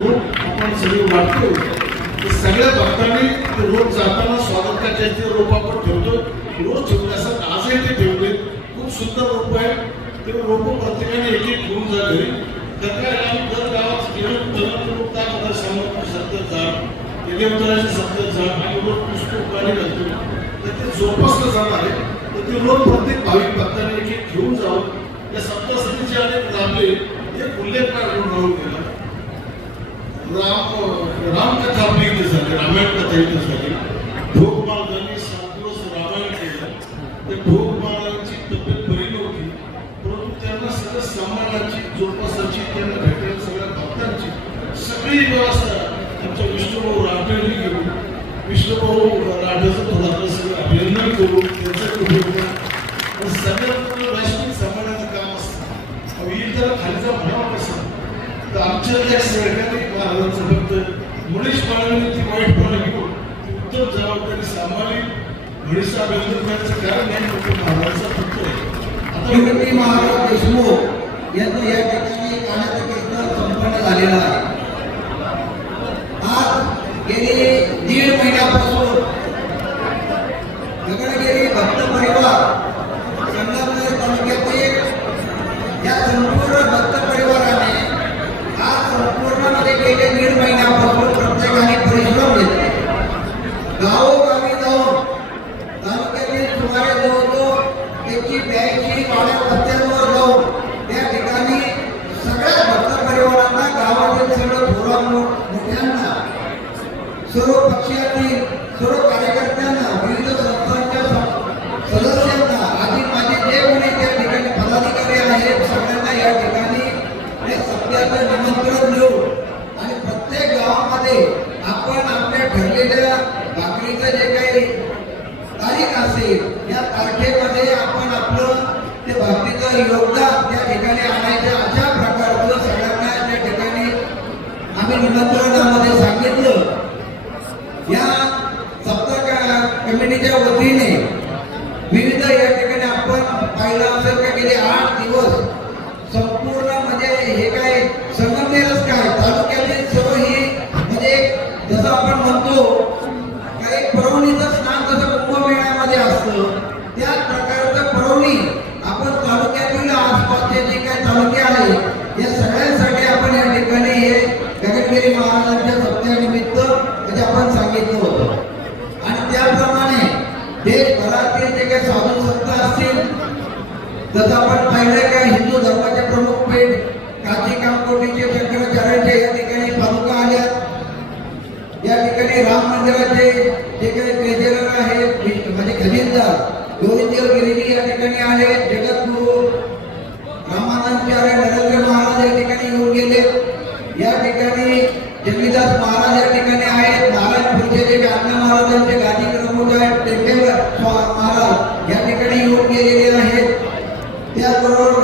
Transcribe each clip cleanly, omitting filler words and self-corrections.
आपण सगळे वाटतो की सगळ्या भक्तांनी रोज जाताना स्वागताचे रोप आपण ठेवतो, रोज ठेवण्यासाठी आजही ते ठेवले. खूप सुंदर रोप आहे ते रोप प्रत्येकाने एक एक घेऊन जा घरी. दर गावात गेलं तर रोप टाकतात, समोर सत्तर झाड देवतराचे 70 झाड आणि रोज पुष्प पाणी घालतो, तर ते जोपासलं जाणार आहे. तर ते रोप प्रत्येक भाविक भक्ताने एक एक घेऊन जावं. या सप्तशतीचे अनेक लाभले हे उल्लेख राहून गेला. रामकथा आपली इथे झाली, रामायण कथा इथे झाली. भोगमाळांनी 7 दिवस रामायण केलं. ते भोगमाळांची तब्येत बरी नव्हती, परंतु त्यांना सगळं सांभाळण्याची, जोपासाची, त्यांना भेटायला सगळ्या भक्तांची सगळी व्यवस्था आमच्या विष्णुभाऊ राठोडनी केली. विष्णुभाऊ राठोडचं थोडं सगळं अभिनंदन करू, त्यांचं उपयोग सगळ्यात राष्ट्रीय सांभाळण्याचं काम असतं. येईल त्याला खालीचा म्हणावं कसं तर आमच्या या सरकारने महाराजांचं फक्त मुळीच पाळण्याने ती वाईटपणा घेऊन ती उत्तम जबाबदारी सांभाळली. मुळीचा अभिनंदन करण्याचं कारण नाही, फक्त महाराजांचा फक्त आहे. आता महाराज देशमुख यांचं या ठिकाणी कानाचा कीर्तन संपन्न झालेला आहे. आज गेले 1.5 महिन्यापासून गगनगिरी भक्त परिवार संगमनेर तालुक्यातील या संपूर्ण भक्त परिवाराने आज संपूर्णमध्ये गेले 1.5 महिन्यापासून प्रत्येकाने परिश्रम घेतले. गावोगावी जाऊन तालुक्यातील सुमारे जवळजवळ 82 वाड्या रस्त्यांवर जाऊन त्या ठिकाणी सगळ्या भक्त परिवारांना, गावातील सर्व थोरा मोठ्यांना, सर्व पक्षातील सर्व कार्यकर्त्यांना, विविध संस्थांच्या सदस्यांना, आधी माझे जे कोणी त्या ठिकाणी पदाधिकारी आहेत सगळ्यांना या ठिकाणी हे सत्याचं निमंत्रण देऊ आणि प्रत्येक गावामध्ये आपण आपल्या ठरलेल्या भाकरीचं जे काही तारीख असेल या तारखेमध्ये आपण आपलं ते भाकरीचं योगदान त्या ठिकाणी आणायचं, अशा प्रकारचं सगळ्यांना त्या ठिकाणी आम्ही निमंत्रणामध्ये सांगितलं. या सप्ताह कमिटीच्या वतीने विविध या ठिकाणी आपण पाहिलं असेल का गेले 8 दिवस संपूर्ण म्हणजे हे काय संगमनेरच काय तालुक्यातील सर्व ही म्हणजे जसं आपण म्हणतो काही परवणीचं स्नान जसं कुंभमेळ्यामध्ये असतं त्या प्रकारचं परवणी आपण तालुक्यातील आसपासचे जे काही तालुके आहे या सगळ्यांसाठी आपण या ठिकाणी हे गगनगिरी महाराजांच्या सप्त्यानिमित्त म्हणजे आपण सांगितलं होतं. आणि त्याप्रमाणे देशभरातील जे काही साधू संत असतील, जसं आपण पाहिलं का हिंदू धर्माचे प्रमुख पीठ काशी कामकोटीचे शंकराचार्यांचे या ठिकाणी पादुका आल्या. या ठिकाणी राम मंदिराचे जे काही ट्रेजरर आहेत म्हणजे खजिनदार गोविंददेव गिरिजी या ठिकाणी आले. जगद्गुरु रामानंदाचार्य नरेंद्र महाराज या ठिकाणी येऊन गेले. या ठिकाणी जगन्नाथ महाराज या ठिकाणी आहेत. नारायणपूरचे जे अण्णा महाराजांचे गादी प्रमुख आहेत टेंबेकर महाराज या ठिकाणी येऊन गेलेले आहेत. त्याचबरोबर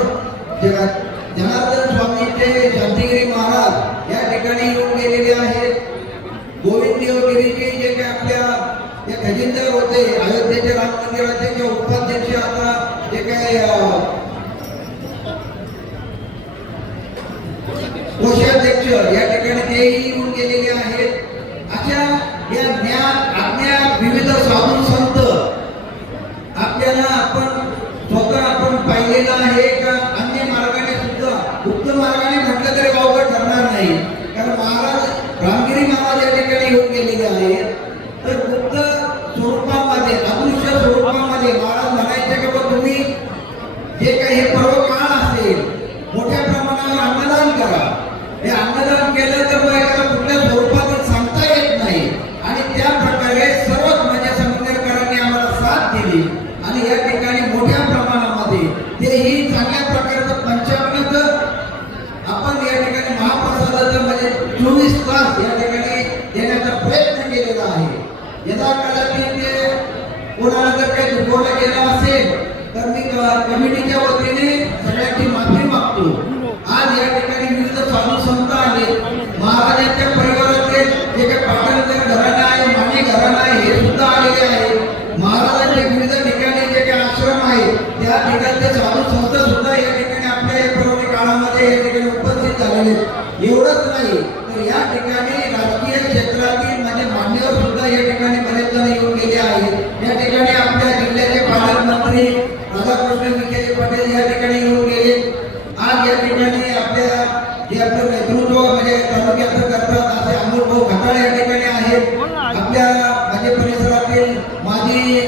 जनार्दन स्वामींचे शांतिगिरी महाराज या ठिकाणी येऊन गेलेले आहेत. गोविंददेव गिरीजी जे काही आपल्या या खजिनदार होते अयोध्येचे राम मंदिराचे जे उपाध्यक्ष आता जे काही कोषाध्यक्ष या ठिकाणी तेही येऊन गेलेले आहेत. अशा या ज्ञान अज्ञान विविध साधू संत आपल्याला आपण स्वतः आपण पाहिलेलं आहे का अन्य मार्गाने सुद्धा गुप्त मार्गाने म्हटलं तरी वावगं ठरणार नाही. कारण महाराज रामगिरी महाराज या ठिकाणी येऊन गेलेले आहेत. तर गुप्त स्वरूपामध्ये अदृश्य स्वरूपामध्ये महाराज म्हणायचे की बा तुम्ही जे काही हे पर्व काळ असेल मोठ्या प्रमाणावर अन्नदान करा. हे अन्नदान केलं तर मग एखादा कुठल्या स्वरूपात सांगता येत नाही. आणि त्या प्रकारे सर्वच माझ्या संगमनेरकरांनी आम्हाला साथ दिली आणि या ठिकाणी मोठ्या प्रमाणामध्ये तेही चांगल्या प्रकारचं पंचामृत आपण या ठिकाणी महाप्रसादाचं म्हणजे 24 तास या ठिकाणी देण्याचा प्रयत्न केलेला आहे. यदा कदाचित ते कोणाला जर काही दुखवलं गेलं असेल तर मी कमिटीच्या वतीने सगळ्यांची माफी मागतो. आज या ठिकाणी विविध साधू संत आले. महाराजांच्या परिवारातले जे काही पाटणकर घराणा आहे, माने घराणा आहे हे सुद्धा आलेले आहे. महाराजांच्या विविध ठिकाणी जे काही आश्रम आहे त्या ठिकाणचे साधू संत सुद्धा या ठिकाणी आपल्या या परवणी काळामध्ये या ठिकाणी उपस्थित झालेले. एवढंच नाही तर या ठिकाणी राजकीय क्षेत्रातील म्हणजे मान्यवर सुद्धा या ठिकाणी बरेच जण येऊन गेले आहेत. या ठिकाणी आपल्या जिल्ह्याचे पालकमंत्री राधाकृष्ण विखे पाटील या ठिकाणी येऊन गेले. आज या ठिकाणी आपल्या जे आपलं नेतृत्व म्हणजे तालुक्याचं करतात असे अमोलभाऊ खताळ या ठिकाणी आहेत. आपल्या म्हणजे परिसरातील माजी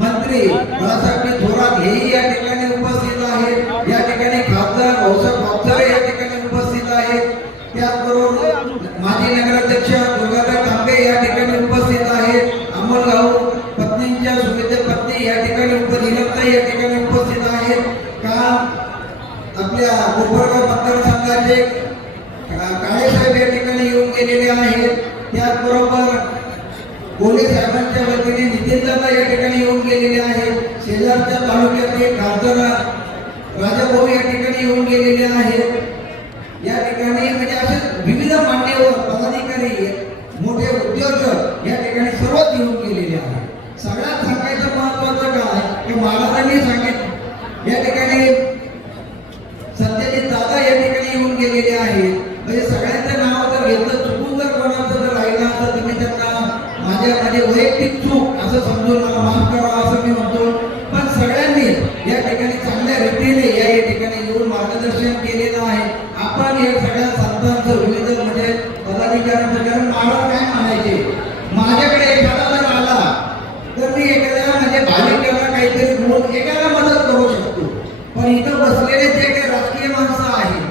मंत्री बाळासाहेब थोरात हेही या ठिकाणी उपस्थित आहेत. या ठिकाणी खासदार भाऊसाहेब वागचौरे या ठिकाणी उपस्थित आहेत. त्याचबरोबर माजी नगराध्यक्ष दुर्गाबाई तांबे या ठिकाणी उपस्थित आहेत. अमोलभाऊ पत्नींच्या सुविधे पत्नी या ठिकाणी उपजिल्हा या ठिकाणी उपस्थित आहेत. का आपल्या कोपरगाव मतदारसंघाचे काळेसाहेब या ठिकाणी येऊन गेलेले आहेत. त्याचबरोबर कोले साहेबांच्या वतीने नितीन दादा या ठिकाणी येऊन गेलेले आहेत. शेजारच्या तालुक्यातले खासदार राजाभाऊ या ठिकाणी येऊन गेलेले आहेत. या ठिकाणी म्हणजे असे विविध मान्यवर पदाधिकारी मोठे उद्योजक या ठिकाणी सर्वच येऊन गेलेले आहेत. सगळ्यात सांगायचं महत्वाचं काय की महाराजांनी सांगितलं या ठिकाणी सत्यजित दादा या ठिकाणी येऊन गेलेले आहेत. म्हणजे सगळ्यांचं नाव जर घेतलं चुकून जर कोणाचं जर राहिलं असं तुम्ही त्यांना माझे वैयक्तिक चूक असं समजून मला माफ करा असं मी म्हणतो. पण सगळ्यांनी या ठिकाणी चांगल्या रीतीने या ठिकाणी येऊन मार्गदर्शन केलेलं आहे. आपण हे सगळ्या संतांचं विविध म्हणजे पदाधिकाऱ्यांचं कारण महाराज काय म्हणायचे माझ्याकडे एखादा जर आला तर मी एखाद्याला म्हणजे भाविकाला काहीतरी बोल एखादा मदत करू शकतो. पण इथं बसलेले जे काही राजकीय माणसं आहेत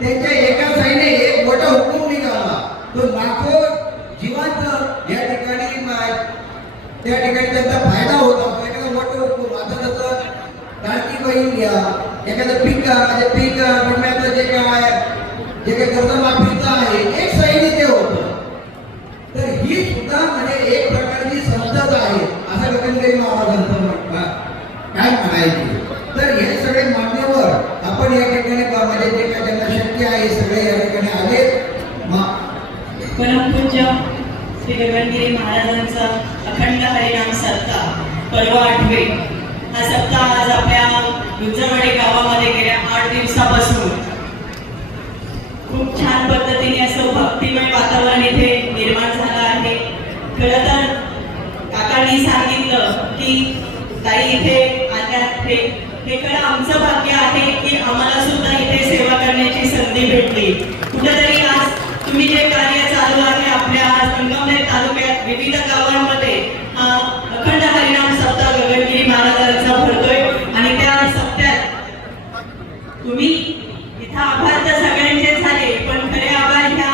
त्यांच्या एका साईने एक मोठा हुकूम निघाला तो लाखो जीवांचा या ठिकाणी त्या ठिकाणी त्यांचा फायदा होत असतो. एखादा मोठा हुकूम आता जसं लाडकी बहीण घ्या एखादं पीक म्हणजे पीक विम्याचं जे काही कर्जमाफीचं आहे एक साईने ते होतं. तर ही सुद्धा म्हणजे एक प्रकारची संसद आहे असं गगनगिरी महाराजांचं काय म्हणायचे. तर हे सगळे मान्यवर आपण या ठिकाणी म्हणजे जे काय त्यांना शक्य आहे सगळे या ठिकाणी आले. परमपूज्य श्री गगनगिरी महाराजांचा अखंड हरिनाम सप्ताह पर्व 8वे हा सप्ताह आज आपल्या गुंजरवाडी गावामध्ये गेल्या 8 दिवसापासून खूप छान पद्धतीने असं भक्तिमय वातावरण इथे निर्माण झालं आहे. खरं तर काकांनी सांगितलं की ताई इथे आल्यात हे खरं आमचं भाग्य आहे की आम्हाला सुद्धा इथे सेवा करण्याची संधी भेटली. कुठेतरी आज तुम्ही जे कार्य चालू आहे आपल्या संगमनेर तालुक्यात विविध गावांमध्ये अखंड हरिनाम सप्ताह गगनगिरी महाराजांचा भरतोय आणि त्या सप्त्यात तुम्ही इथं आभार तर सगळ्यांचे झाले पण खरे आभार ह्या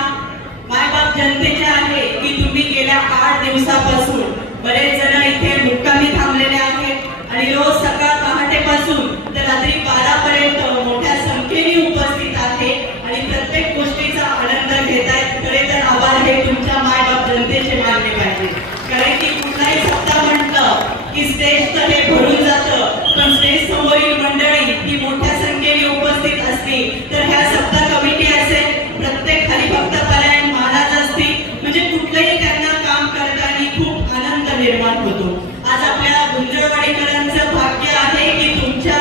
मायबाप जनतेचे आहे की तुम्ही गेल्या 8 दिवसापासून बरेच जण इथे मुक्कामी थांबलेले आहेत आणि रोज सकाळ पहाटेपासून तर रात्री 12 पर्यंत मोठ्या संख्येने उपस्थित आहे आणि प्रत्येक गोष्टीचा आनंद घेत आहेत. खरे तर आभार हे तुमच्या मायबाप जनतेचे मानले पाहिजे. कारण की कुठलाही सप्ताह म्हटलं की स्टेज तर हे भरून जातं पण स्टेज समोरील मंडळी ही मोठ्या संख्येने उपस्थित असते. तर ह्या सप्ताह कमिटी असेल प्रत्येक हरिभक्त परायण महाराज असतील म्हणजे कुठलंही त्यांना काम करताना खूप आनंद निर्माण होतो. आज आपल्या गुंजरवाडीकरांचं भाग्य आहे की तुमच्या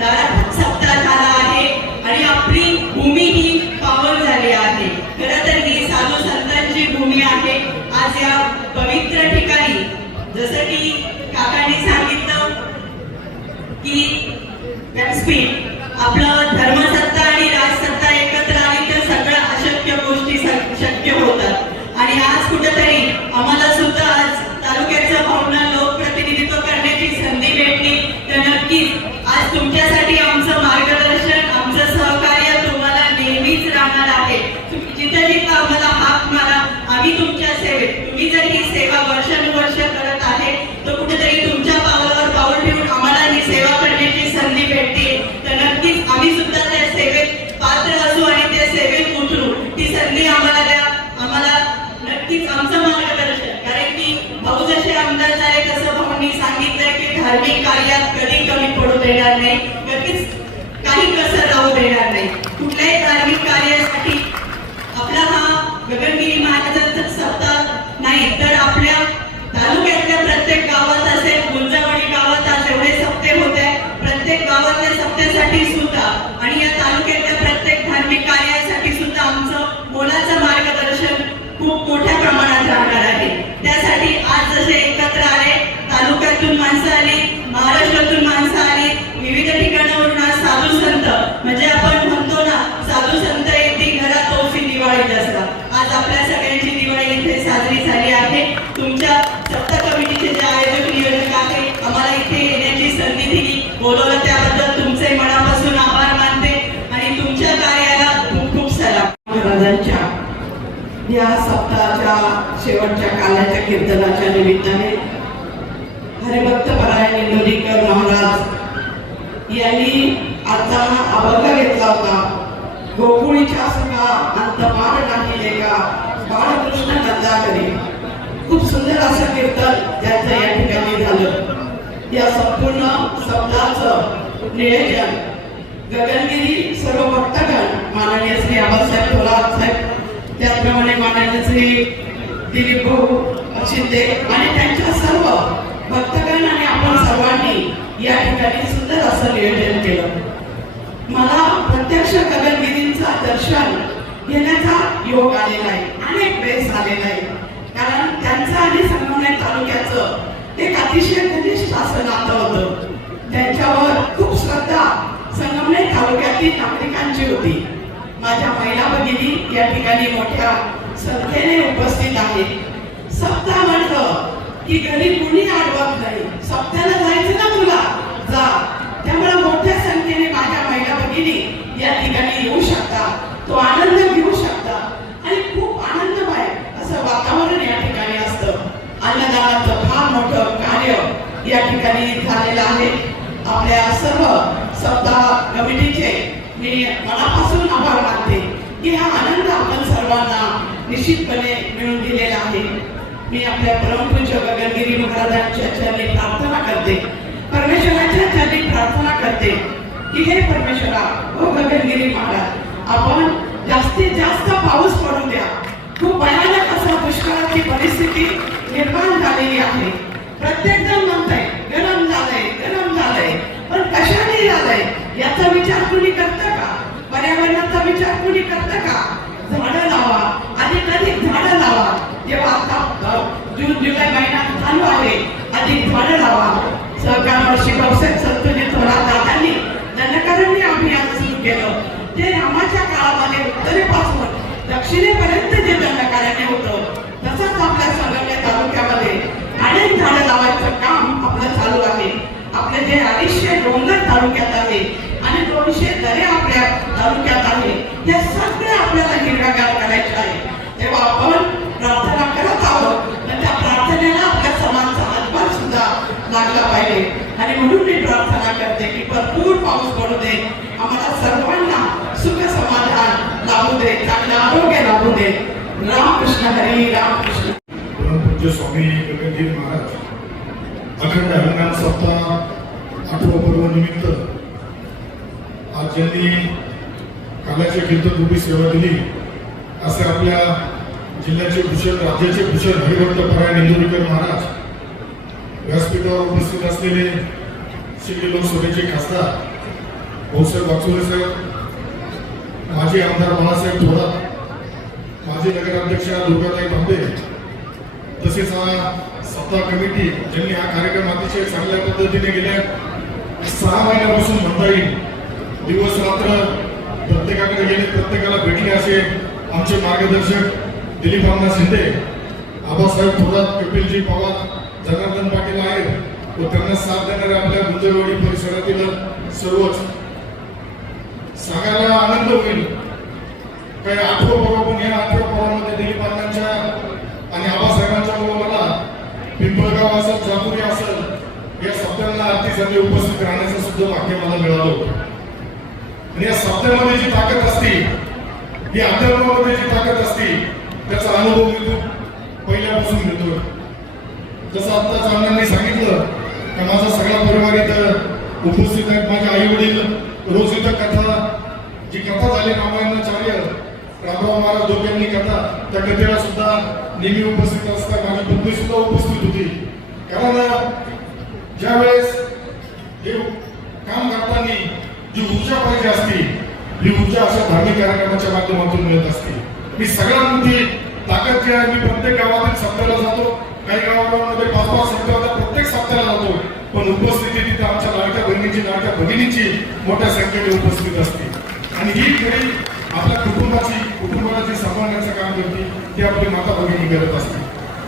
दारात सप्ताह झाला आहे आणि आपली भूमी ही पावन झाली आहे. खरं तर ही साधू संतांची भूमी आहे. आज या पवित्र ठिकाणी जसं की काकांनी सांगितलं की व्यासपीठ आपलं धर्मसत्ता आणि राजसत्ता एकत्र आली तर सगळ्या अशक्य गोष्टी शक्य होतात. आणि आज कुठेतरी आम्हाला सुद्धा आज तालुक्याचं भावना लोकप्रतिनिधित्व करण्याची संधी भेटली. तर नक्कीच आज तुमच्यासाठी आमचं मार्गदर्शन आमचं सहकार्य तुम्हाला नेहमीच राहणार आहे. जिथं जिथं आम्हाला हाक मारा आम्ही तुमच्या सेवेत. तुम्ही जर ही सेवा वर्षानुवर्ष करत आहे तर कुठेतरी तुमच्या पावलावर पाऊल ठेवून आम्हाला ही सेवा करण्याची संधी भेटते. तर नक्कीच आम्ही सुद्धा त्या सेवेत पात्र असू आणि त्या सेवेत उतरू. ती संधी आम्हाला द्या. आम्हाला नक्कीच आमचं मार्गदर्शन कारण की भाऊ जसे आमदार झाले तसं भाऊंनी सांगितलंय की धार्मिक कार्यात कधी कमी पडू देणार नाही. नक्कीच काही कसर राहू देणार नाही. कुठल्याही धार्मिक कार्यासाठी आपला हा गगनगिरी महाराजांचा सप्ताह नाही तर आपल्या तालुक्यातल्या प्रत्येक गावात असेल गुंजरवाडी गावात आज एवढे सप्ते होते प्रत्येक गावातल्या सप्त्यासाठी सुद्धा आणि या तालुक्यातल्या प्रत्येक धार्मिक कार्यासाठी सुद्धा आमचं मोलाचं मार्गदर्शन आज आपल्या सगळ्यांची दिवाळी इथे साजरी झाली आहे. तुमच्या सप्ताह कमिटीचे जे आयोजक नियोजक आहे, आम्हाला इथे येण्याची संधी दिली, बोलवलं, त्याबद्दल तुमचे मनापासून आभार मानते आणि तुमच्या कार्याला खूप खूप सलाम. महाराजांच्या या सप्ताहाच्या शेवटच्या कालाच्या कीर्तनाच्या निमित्ताने हरिभक्त परायण इंदुरीकर महाराज यांनी आता अभंग घेतला होता. गोकुळीच्या सुखा अंत पार नाही लेका बाळकृष्ण नंदाकरी. खूप सुंदर असं कीर्तन त्यांचं या ठिकाणी झालं. या संपूर्ण सप्ताहाचं नियोजन गगनगिरी सर्व भक्तगण माननीय श्री आबासाहेब थोरात साहेब, त्याचप्रमाणे माननीय श्री दिलीप भाऊ शिंदे आणि त्यांच्या सर्व भक्तगण आणि आपण सर्वांनी या ठिकाणी सुंदर असं नियोजन केलं. मला प्रत्यक्ष गगनगिरींचा दर्शन घेण्याचा योग आलेला आहे, अनेक वेळेस आलेला आहे. कारण त्यांचं आणि संगमनेर तालुक्याचं एक अतिशय घनिष्ठ असं नातं होतं. त्यांच्यावर खूप श्रद्धा संगमनेर तालुक्यातील नागरिकांची होती. माझ्या महिला भगिनी या ठिकाणी मोठ्या संख्येने उपस्थित आहेत. सप्ताह म्हटलं की घरी कुणी अडवत नाही, सप्त्याला जायचं ना तुला, जा. त्यामुळे मोठ्या संख्येने माझ्या महिला भगिनी या ठिकाणी येऊ शकता, तो आनंद घेऊ शकता आणि खूप आनंदमय असं वातावरण या ठिकाणी असतं. अन्नदानाचं फार मोठं कार्य या ठिकाणी झालेलं आहे. आपल्या सर्व सप्ताह कमिटीचे मी मनापासून आभार मानते की हा आनंद आपण सर्वांना निश्चितपणे मिळून दिलेला आहे. मी आपल्या परमपूज्य गगनगिरी महाराजांच्या चरणी प्रार्थना करते, परमेश्वराच्या चरणी प्रार्थना करते की हे परमेश्वरा, ओ गगनगिरी महाराज, आपण जास्तीत जास्त पाऊस पडू द्या. खूप भयानक असा दुष्काळाची परिस्थिती निर्माण झालेली आहे. प्रत्येक जण म्हणतंय गरम झालंय, गरम झालंय, पण कशाने झालंय याचा विचार कुणी करतं का? पर्यावरणाचा विचार कुणी करतं का? झाडं लावा, अधिक झाडं लावा. जेव्हा आता जून जुलै महिना चालू आहे, अधिक झाडं लावा. सहकार वर्षी पावसाळ्यात संतोजी थोरात दादांनी जनकारण्य अभियान सुरू केलं. ते रामाच्या काळामध्ये उत्तरेपासून दक्षिणेपर्यंत जे जनकारण्य होतं, तसंच आपल्या संगमनेर तालुक्यामध्ये अनेक झाडं लावायचं काम आपलं चालू आहे. आपले जे 250 डोंगर तालुक्यात आहे आणि 200 दरे आपल्या तालुक्यात आहे, हे सगळे आपल्याला हिरवागार करायचे आहे. तेव्हा आपण प्रार्थना करत आहोत, पण त्या प्रार्थनेला आपल्या समाजाचा हातभार सुद्धा लागला पाहिजे. आणि म्हणून मी प्रार्थना करते की भरपूर पाऊस पडू दे, आम्हाला सर्वांना सुख समाधान लाभू दे, चांगलं आरोग्य लाभू दे. रामकृष्ण हरी, रामकृष्ण. परमपूज्य स्वामी गगनगिरी महाराज अखंड हरिनाम सप्ताह 8वा पर्व निमित्त आज ज्यांनी कालाच्या कीर्तन रूपी सेवा दिली असे आपल्या जिल्ह्याचे भूषण, राज्याचे भूषण हरिभक्त परायण इंदुरीकर महाराज, व्यासपीठावर उपस्थित असलेले शिर्डी लोकसभेचे खासदार भाऊसाहेब वागचौरे साहेब, माजी आमदार बाळासाहेब थोरात, माजी नगराध्यक्षा दुर्गाताई बांबे, तसेच हा सप्ताह कमिटी ज्यांनी हा कार्यक्रम अतिशय चांगल्या पद्धतीने गेल्या 6 महिन्यापासून म्हणता येईल दिवस रात्र प्रत्येकाकडे गेले, प्रत्येकाला भेटले असे आमचे मार्गदर्शक दिलीप अण्णा शिंदे, आबासाहेब थोरात, कपिलजी पवार, जनार्दन पाटील आहेत व त्यांना साथ देणारे आपल्या गुंजरवाडी परिसरातील सर्वच. सांगायला आनंद होईल काही 8वं पर्व, पण या 8व्या पर्वामध्ये दिलीप अण्णांच्या आणि आबासाहेबांच्या मला पिंपळगाव असेल, जापुरी असेल, या सप्त्यांना आरतीसाठी उपस्थित राहण्याचं सुद्धा भाग्य मला मिळालं होतं. आणि या सप्त्यामध्ये जी ताकद असते, ही अध्यात्मामध्ये जी ताकद असते, त्याचा अनुभव मी तो पहिल्यापासून घेतोय. जसं आत्ताच अण्णांनी सांगितलं की माझा सगळा परिवार इथं उपस्थित आहेत. माझे आई वडील रोज इथं कथा, जी कथा झाली रामायणाचार्य रामराव महाराज डोक्यांनी कथा, त्या कथेला सुद्धा नेहमी उपस्थित असतात. माझी पत्नी सुद्धा उपस्थित होती. कारण ज्यावेळेस हे काम करताना जी ऊर्जा पाहिजे असते, ही ऊर्जा अशा धार्मिक कार्यक्रमाच्या माध्यमातून मिळत असते. मी सगळ्यात मोठी ताकद जी आहे, मी प्रत्येक गावातील सप्त्याला जातो, काही गावामध्ये 5-5 सप्त्या होतात, प्रत्येक सप्त्याला जातो, पण उपस्थिती तिथे आमच्या लाडक्या बहिणीची, लाडक्या भगिनीची मोठ्या संख्येने उपस्थित असते. आणि ही खरी आपल्या कुटुंबाची कुटुंबाची सांभाळण्याचं काम करते ते आपली माता भगिनी करत असते.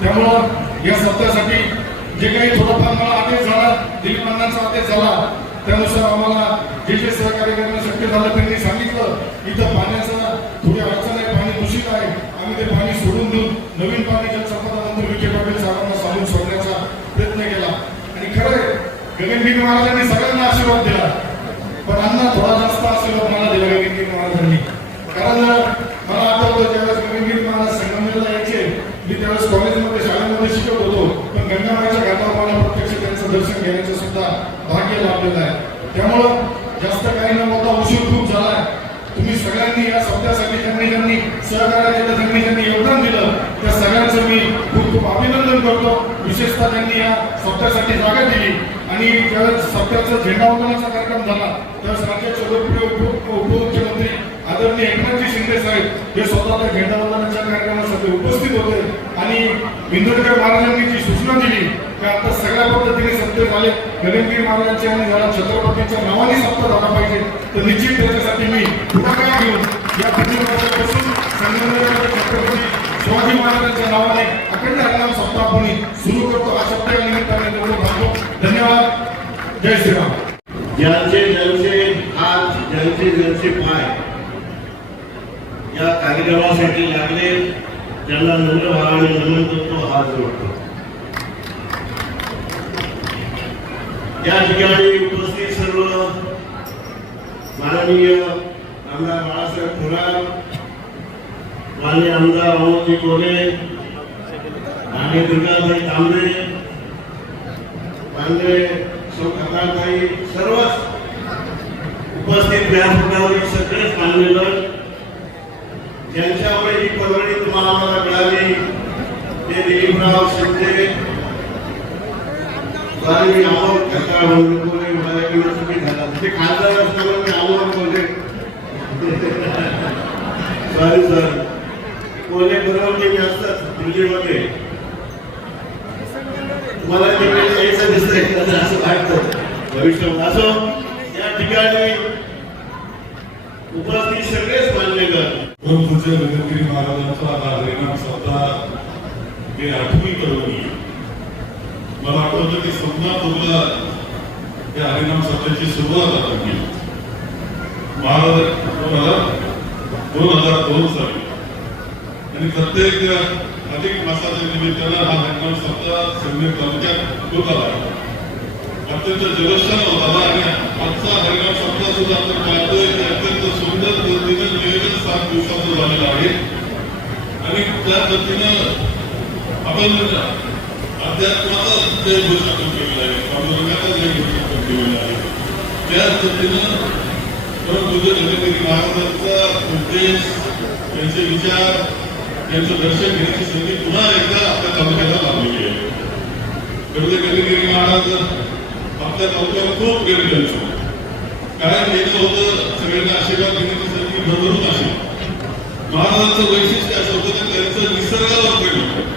त्यामुळं या सप्ताहासाठी जे काही थोडंफार मला आदेश झाला, दिलीपांनाचा आदेश झाला, त्यानुसार आम्हाला जे जे सहकार्य करणं शक्य झालं त्यांनी सांगितलं इथं पाण्याचं थोडी अडचण आहे, पाणी दूषित आहे, आम्ही ते पाणी सोडून देऊन नवीन पाणी जलसंपदा मंत्री विखे पाटील साहेबांना सांगून सोडण्याचा प्रयत्न केला. आणि खरं आहे गगनगिरी महाराजांनी सगळ्यांना आशीर्वाद दिला, पण अण्णा थोडा जास्त आशीर्वाद मला दिला गगनगिरी महाराजांनी. कारण मला आठवतं ज्यावेळेस गगनगिरी महाराज संगमेला यायचे, मी त्यावेळेस कॉलेजमध्ये शाळेमध्ये शिकत होतो, पण गंगामाईच्या घाटावर मला प्रत्यक्ष त्यांचं दर्शन घेण्याचं सुद्धा भाग्य लाभलेलं आहे. त्यामुळं जास्त काही न बोलता उशीर खूप झालाय. तुम्ही सगळ्यांनी या सप्त्यासाठी ज्यांनी सहकार्य केलं, ज्यांनी योगदान दिलं, त्या सगळ्यांचं मी खूप अभिनंदन करतो. विशेषतः त्यांनी या सप्त्यासाठी जागा दिली. आणि ज्यावेळेस सप्त्याचा झेंडावंदनाचा कार्यक्रम झाला त्यावेळेस राज्याचे लोकप्रिय उपमुख्यमंत्री आदरणीय एकनाथजी शिंदे साहेब हे स्वतः त्या झेंडावंदनाच्या कार्यक्रमासाठी उपस्थित होते आणि इंदोरकर महाराजांनी जी सूचना दिली की आता सगळ्या पद्धतीने सत्य झाले, गगनगिरी महाराजांचे आणि ज्याला छत्रपतींच्या नावाने सप्ताह झाला पाहिजे, तर निश्चित त्याच्यासाठी मी पुढाकार घेऊन या प्रतिनिधिपासून संगमनेरमध्ये छत्रपती शिवाजी महाराजांच्या नावाने अखंड हरिनाम सप्ताह आपण सुरू करतो. अशा त्या निमित्ताने सांगतो. धन्यवाद. जय श्रीराम. ज्यांचे हात, ज्यांचे पाय या कार्यक्रमासाठी लागले त्यांना नम्र भावाने नमन करतो, हात जोडतो. या ठिकाणी उपस्थित सर्व माननीय आमदार बाळासाहेब थोरात, माननीय आमदार अमोलजी कोल्हे, माननीय दुर्गाताई तांबे, माननीय सौकाताई, सर्वच उपस्थित व्यासपीठावरील सगळेच मान्यवर ज्यांच्यामुळे ही परवडी तुम्हाला मला मिळाली ते दिलीपराव शिंदे, मी अमोल खताळ कोल्हे म्हणायला चुकी झाला, ते खासदार असताना मी अमोल कोल्हे सॉरी कोल्हे बरोबर नेहमी असतात दिल्लीमध्ये. तुम्हाला तिकडे यायचं दिसतंय असं वाटतं भविष्यात. असो या ठिकाणी उपस्थित सगळेच मान्यवर पूज्य गगनगिरी महाराजांचा हरिनाम सप्ताह हे 8वी पर्वणी. मला आठवतं की सोमनाथपूरला या हरिनाम सप्ताहाची सुरुवात आपण केली महाराज 2002 साली. आणि प्रत्येक अधिक मासाच्या निमित्तानं हा हरिनाम सप्ताह संगमेर तालुक्यात होत आला. अत्यंत जल्लोषानं होत आला. आणि आजचा हरिनाम सप्ताह सुद्धा आपण पाहतोय की अत्यंत सुंदर पद्धतीनं नियोजन 7 दिवसाचं झालेलं आहे. आणि त्या पद्धतीनं आपण अध्यात्माचा जय घोषणा केलेला आहे, पांडुरंगाचा जय घोषणा केलेला आहे. त्याच पद्धतीनं पूज्य गगनगिरी महाराजांचा उद्देश, त्यांचे विचार, त्यांचं दर्शन घेण्याची संधी पुन्हा एकदा आपल्या तालुक्याला लाभलेली आहे. गगनगिरी महाराज आपल्या तालुक्याला खूप गर्दी द्यायचं, कारण याचं होतं सगळ्यांना आशीर्वाद घेण्याची संधी भरभरून असेल. महाराजांचं वैशिष्ट्य असं होतं की त्यांचं निसर्गावर प्रेम होतं.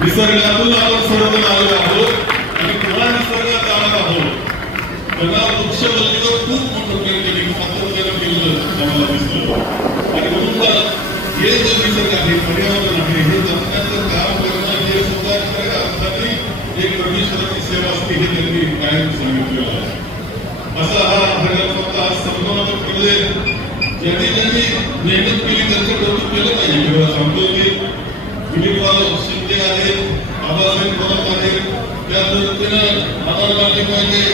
निसर्गातून आपण सर्वजण आलेलो आहोत आणि पुन्हा निसर्गात जाणार आहोत. त्यांना वृक्षवल्लीचं खूप मोठं प्रेम त्यांनी सातत्यानं केलं आम्हाला दिसलं. आणि म्हणून हे जो निसर्ग आहे, पर्यावरण आहे, हे जपण्याचं काम करणं हे सुद्धा खऱ्या अर्थाने एक परमेश्वराची सेवा असते हे त्यांनी कायम सांगितलेलं आहे. असा हा हरिनाम सप्ताह संपवण्याचं पहिले ज्यांनी मेहनत केली त्यांचं कौतुक केलं पाहिजे. सांगतो की दिलीपराव शिंदे आहेत, बाबासाहेब थोरात आहेत, त्या पद्धतीनं आधार मानले पाहिजे.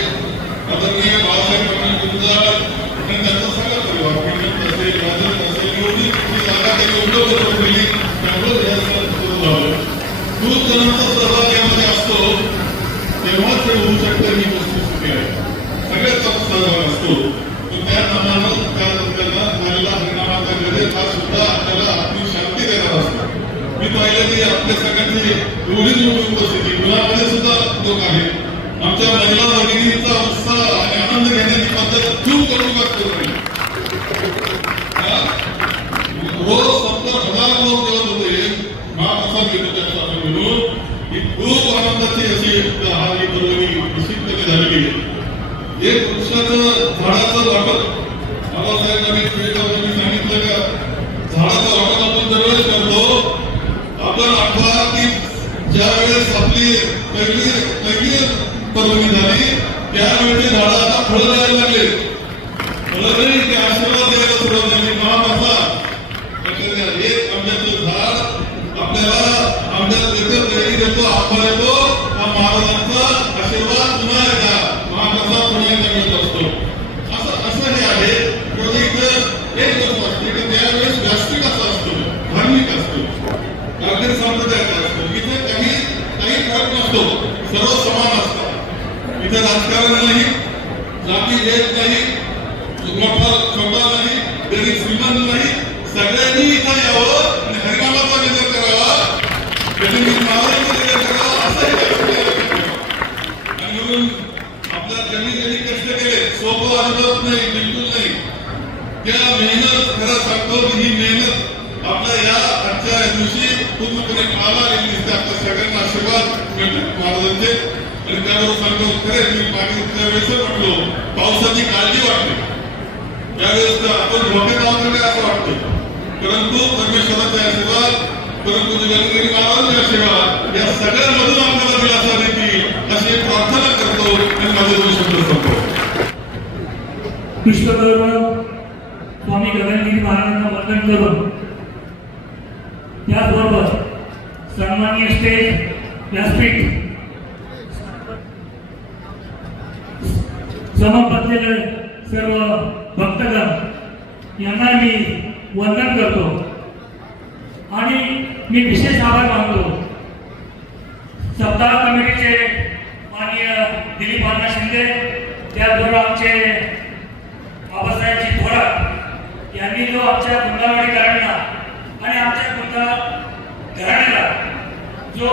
आदरणीय बाळासाहेब पाटील गुंजाळ आणि त्यांचा सगळा परिवार किरण असेल, राजन असेल, एवढी जागा त्यांनी उपलब्ध करून दिली. त्यामुळे हे सगळं सुरू झालं. खूप जणांचा सहभाग यामध्ये असतो तेव्हाच ते होऊ शकतं ही वस्तुस्थिती आहे. सगळ्याचा सहभाग असतो. त्या नामानं त्या लोकांना झालेला हरिनामाचा गरज हा सुद्धा आपल्याला आपली शांती देणार असतो. मी पाहिलं की आपल्या सगळ्यांची एवढीच मोठी उपस्थिती मुलामध्ये सुद्धा लोक आहेत. आमच्या महिला भगिनींचा उत्साह आणि आनंद घेण्याची पद्धत खूप कौतुकात करून रोज 70,000 लोक जेवत होते. महाप्रसाद घेतो त्याचा म्हणून ही खूप आनंदाची अशी ही पर्वणी निश्चितपणे झालेली आहे. एक वृक्षाचं झाडाचं वाटप बाबासाहेबांनी सांगितलं का झाडाचं वाटप ज्यावेळेस आपली पहिली पर्वणी झाली त्यावेळी झाडं आता फळं द्यायला लागले. फळं नाही ते आशीर्वाद द्यायला सुरुवात झाली. महाप्रसाद एक आंब्याचं झाड आपल्याला आंब्यात देतो, कैरी देतो, आंबा देतो. हा महाराजांचा आशीर्वाद पुन्हा एकदा महाप्रसाद पुन्हा एकदा मिळत असतो. असं हे आहे. एक गोष्ट असते की त्यावेळेस व्यासपीठ असं असतो, धार्मिक असतो, कागदी संप्रदायाचा असतो. इथे काही फरक नसतो, सर्व समान असतात. इथे राजकारण नाही, जाती भेद नाही, मोठा छोटा नाही, गरीब श्रीमंत नाही. सगळ्यांनी इथं यावं आणि हरिनामाचा विचार करावा, गणित महाराजांचा विचार करावा असं हे आणि म्हणून आपल्या ज्यांनी कष्ट केले सोपं अनुभव नाही, बिलकुल नाही. त्या मेहनत खरं सांगतो की ही मेहनत आपल्या या आजच्या दिवशी पूर्णपणे कामाला आलेली दिसते. आपल्या सगळ्यांना आशीर्वाद मिळतात महाराजांचे. आणि त्याबरोबर सांगतो खरे मी मागे वेळेस म्हटलो पावसाची काळजी वाटते. त्यावेळेस आपण धोक्यात आहोत असं वाटतं, परंतु परमेश्वराचा आशीर्वाद, परंतु गणगिरी महाराजांचे आशीर्वाद या सगळ्यांमधून आपल्याला दिलासा देतील अशी प्रार्थना करतो आणि माझे दोन शब्द संपतो. विश्वगौरव स्वामी गगनगिरी महाराजांना वंदन करून त्याचबरोबर सन्माननीय स्टेज व्यासपीठ समपलेले सर्व भक्तगण यांना मी वंदन करतो आणि मी विशेष आभार मानतो सप्ताह कमिटीचे माननीय दिलीप अण्णा शिंदे, त्याचबरोबर आमचे बाबासाहेबजी थोरात यांनी जो आमच्या गुंडावाडीकरांना आणि आमच्या गुंडा घराण्याला जो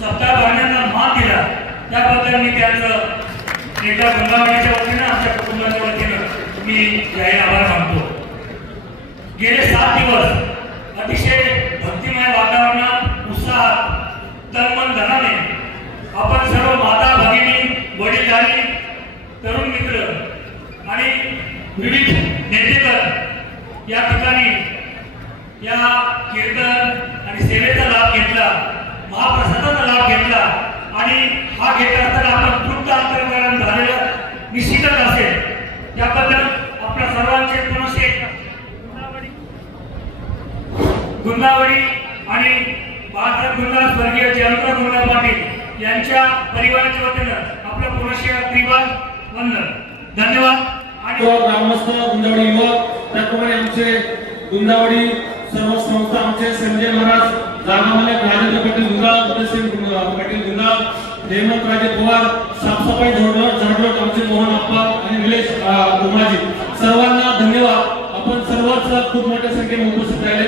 सप्ताह भरण्याचा मान दिला त्याबद्दल मी त्यांचं एकदा गुंडावाडीच्या वतीनं आमच्या कुटुंबाच्या वतीनं मी जाहीर आभार मानतो. गेले 7 दिवस अतिशय भक्तिमय वातावरणात उत्साहात तन धनाने आपण सर्व माता भगिनी, वडीलधारी, तरुण मित्र आणि विविध नेतेगण या ठिकाणी या कीर्तन आणि सेवेचा लाभ घेतला, महाप्रसादाचा लाभ घेतला आणि हा घेत असताना आपण तृप्त अंतर्करण झालेलं निश्चितच असेल. त्याबद्दल आपल्या सर्वांचे पुनश्च गुंडावडी आणि बाळासाहेब गुंडा स्वर्गीय जयंतराव गुंडा पाटील यांच्या परिवाराच्या वतीनं आपलं पुनश्च त्रिवार वंदन. धन्यवाद. आणि ग्रामस्थ गुंडावडी युवक, त्याप्रमाणे आमचे गुंडावडी सर्व संस्था, आमचे संजय महाराज, जागामालक राजेंद्र पाटील गुंडा, उदयसिंग पाटील गुंडा, हेमंत राजे पवार, साफसफाई झाडलोट आमचे मोहन अप्पा आणि निलेश उमाजी, सर्वांना धन्यवाद. आपण सर्वच खूप मोठ्या संख्येने उपस्थित राहिले.